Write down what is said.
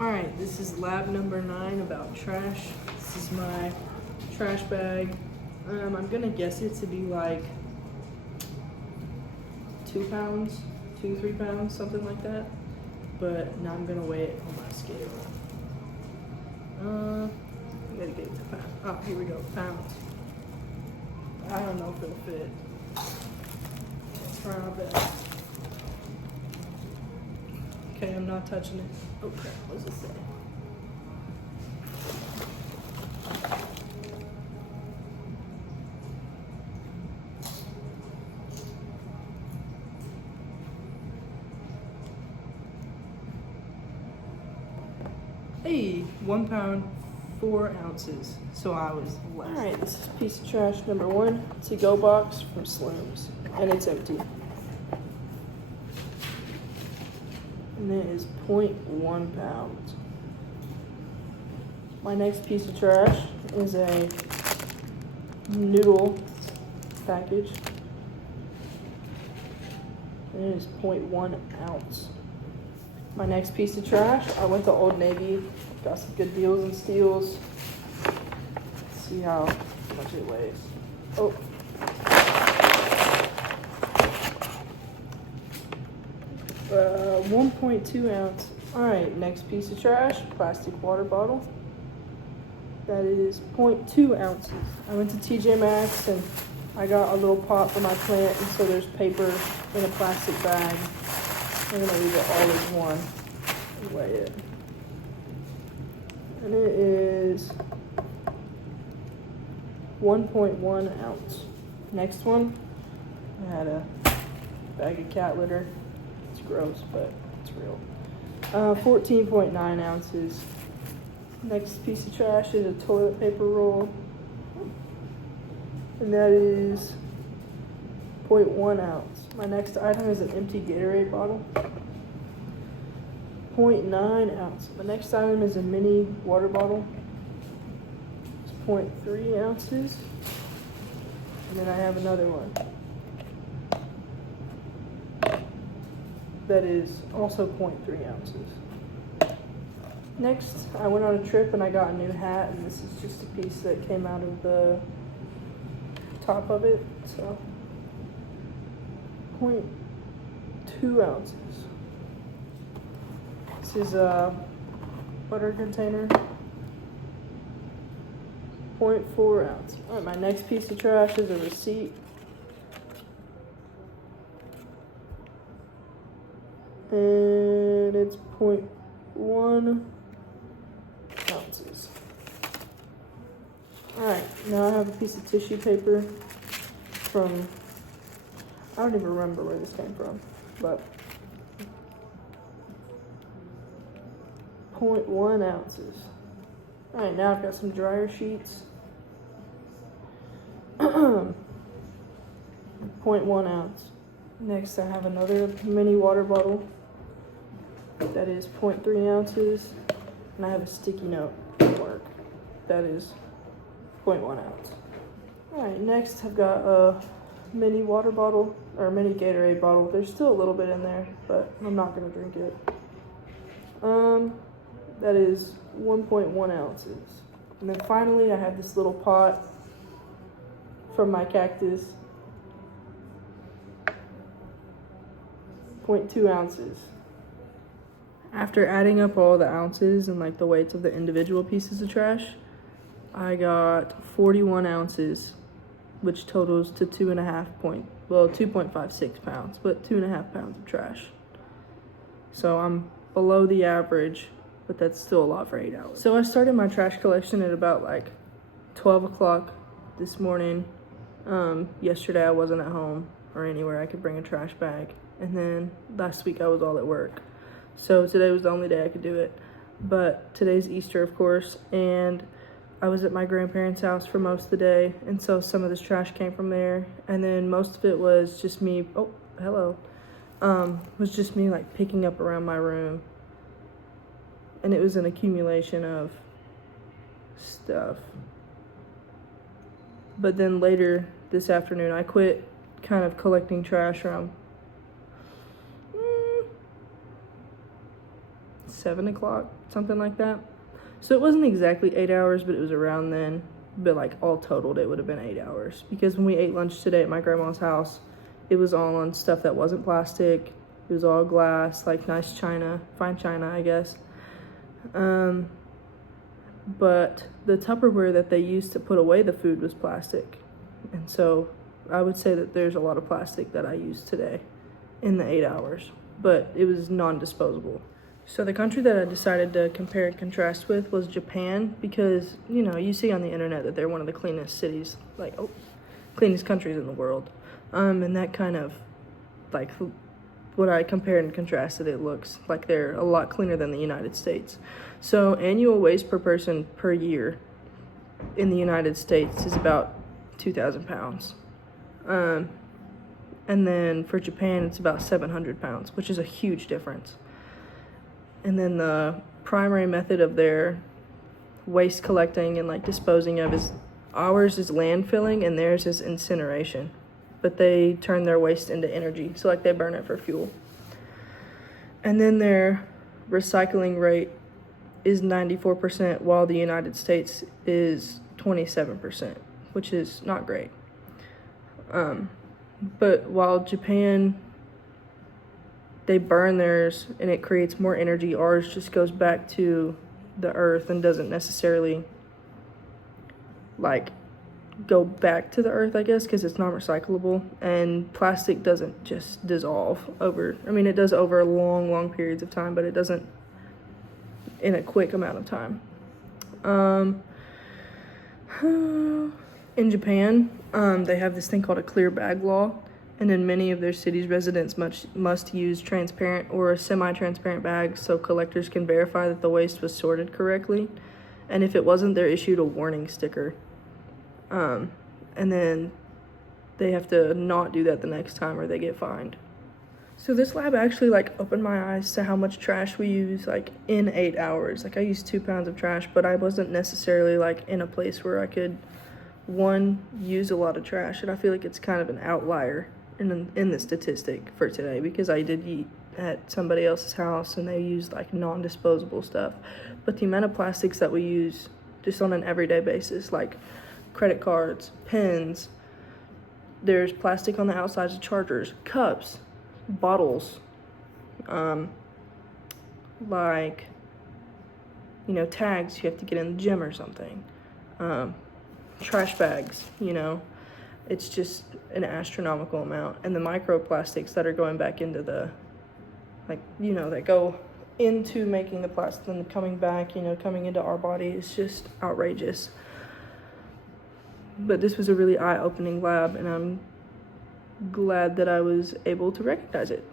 Alright, this is lab number 9 about trash. This is my trash bag. I'm gonna guess it to be like 2 pounds, 3 pounds, something like that. But now I'm gonna weigh it on my scale. I gotta get it to pounds. Oh, here we go, pounds. I don't know if it'll fit. Try our best. Okay, I'm not touching it. Oh crap, what does it say? Hey, 1 pound, 4 ounces. So I was less. Alright, this is piece of trash number 1, to-go box from Slim's, and it's empty. And it is 0.1 pounds. My next piece of trash is a noodle package. And it is 0.1 ounce. My next piece of trash, I went to Old Navy, got some good deals and steals. Let's see how much it weighs. Oh. 1.2 ounce. Alright, next piece of trash, plastic water bottle. That is 0.2 ounces. I went to TJ Maxx and I got a little pot for my plant, and so there's paper in a plastic bag. I'm gonna leave it all as one and weigh it. And it is 1.1 ounce. Next one, I had a bag of cat litter. It's gross, but it's real. 14.9 ounces. Next piece of trash is a toilet paper roll. And that is 0.1 ounce. My next item is an empty Gatorade bottle. 0.9 ounce. My next item is a mini water bottle. It's 0.3 ounces. And then I have another one that is also 0.3 ounces. Next, I went on a trip and I got a new hat, and this is just a piece that came out of the top of it, so 0.2 ounces. This is a butter container, 0.4 ounce. Alright, my next piece of trash is a receipt. And it's 0.1 ounces. Alright, now I have a piece of tissue paper from, I don't even remember where this came from, but 0.1 ounces. Alright, now I've got some dryer sheets. 0.1 ounce. Next, I have another mini water bottle that is 0.3 ounces. And I have a sticky note at work that is 0.1 ounce. Alright, next I've got a mini water bottle, or mini Gatorade bottle. There's still a little bit in there, but I'm not gonna drink it. That is 1.1 ounces. And then finally I have this little pot from my cactus. 0.2 ounces. After adding up all the ounces and like the weights of the individual pieces of trash, I got 41 ounces, which totals to 2.56 pounds, but 2.5 pounds of trash. So I'm below the average, but that's still a lot for 8 hours. So I started my trash collection at about like 12 o'clock this morning. Yesterday I wasn't at home or anywhere I could bring a trash bag. And then last week I was all at work. So today was the only day I could do it. But today's Easter, of course, and I was at my grandparents' house for most of the day, and so some of this trash came from there. And then most of it was just me, was just me like picking up around my room. And it was an accumulation of stuff. But then later this afternoon, I quit kind of collecting trash around 7 o'clock, something like that. So it wasn't exactly 8 hours, but it was around then. But like all totaled, it would have been 8 hours. Because when we ate lunch today at my grandma's house, it was all on stuff that wasn't plastic. It was all glass, like nice china, fine china, I guess. But the Tupperware that they used to put away the food was plastic. And so I would say that there's a lot of plastic that I used today in the 8 hours, but it was non-disposable. So the country that I decided to compare and contrast with was Japan, because, you know, you see on the internet that they're one of the cleanest cities, like, cleanest countries in the world. And that kind of, like, when I compared and contrasted, it looks like they're a lot cleaner than the United States. So annual waste per person per year in the United States is about 2,000 pounds. And then for Japan, it's about 700 pounds, which is a huge difference. And then the primary method of their waste collecting and like disposing of is, ours is landfilling and theirs is incineration. But they turn their waste into energy, so like they burn it for fuel. And then their recycling rate is 94%, while the United States is 27%, which is not great. But while Japan, they burn theirs and it creates more energy, ours just goes back to the earth and doesn't necessarily like go back to the earth, I guess, because it's not recyclable. And plastic doesn't just dissolve over, I mean, it does over long periods of time, but it doesn't in a quick amount of time. In Japan, they have this thing called a clear bag law, and in many of their cities, residents must use transparent or semi-transparent bags so collectors can verify that the waste was sorted correctly. And if it wasn't, they're issued a warning sticker. And then they have to not do that the next time or they get fined. So this lab actually like opened my eyes to how much trash we use like in 8 hours. Like I used 2 pounds of trash, but I wasn't necessarily like in a place where I could, one, use a lot of trash. And I feel like it's kind of an outlier in the statistic for today, because I did eat at somebody else's house and they used like non-disposable stuff. But the amount of plastics that we use just on an everyday basis, like credit cards, pens, there's plastic on the outsides of chargers, cups, bottles, like, you know, tags you have to get in the gym or something, trash bags, you know, it's just an astronomical amount. And the microplastics that are going back into the, like, you know, that go into making the plastic and coming back, you know, coming into our body is just outrageous. But this was a really eye-opening lab, and I'm glad that I was able to recognize it.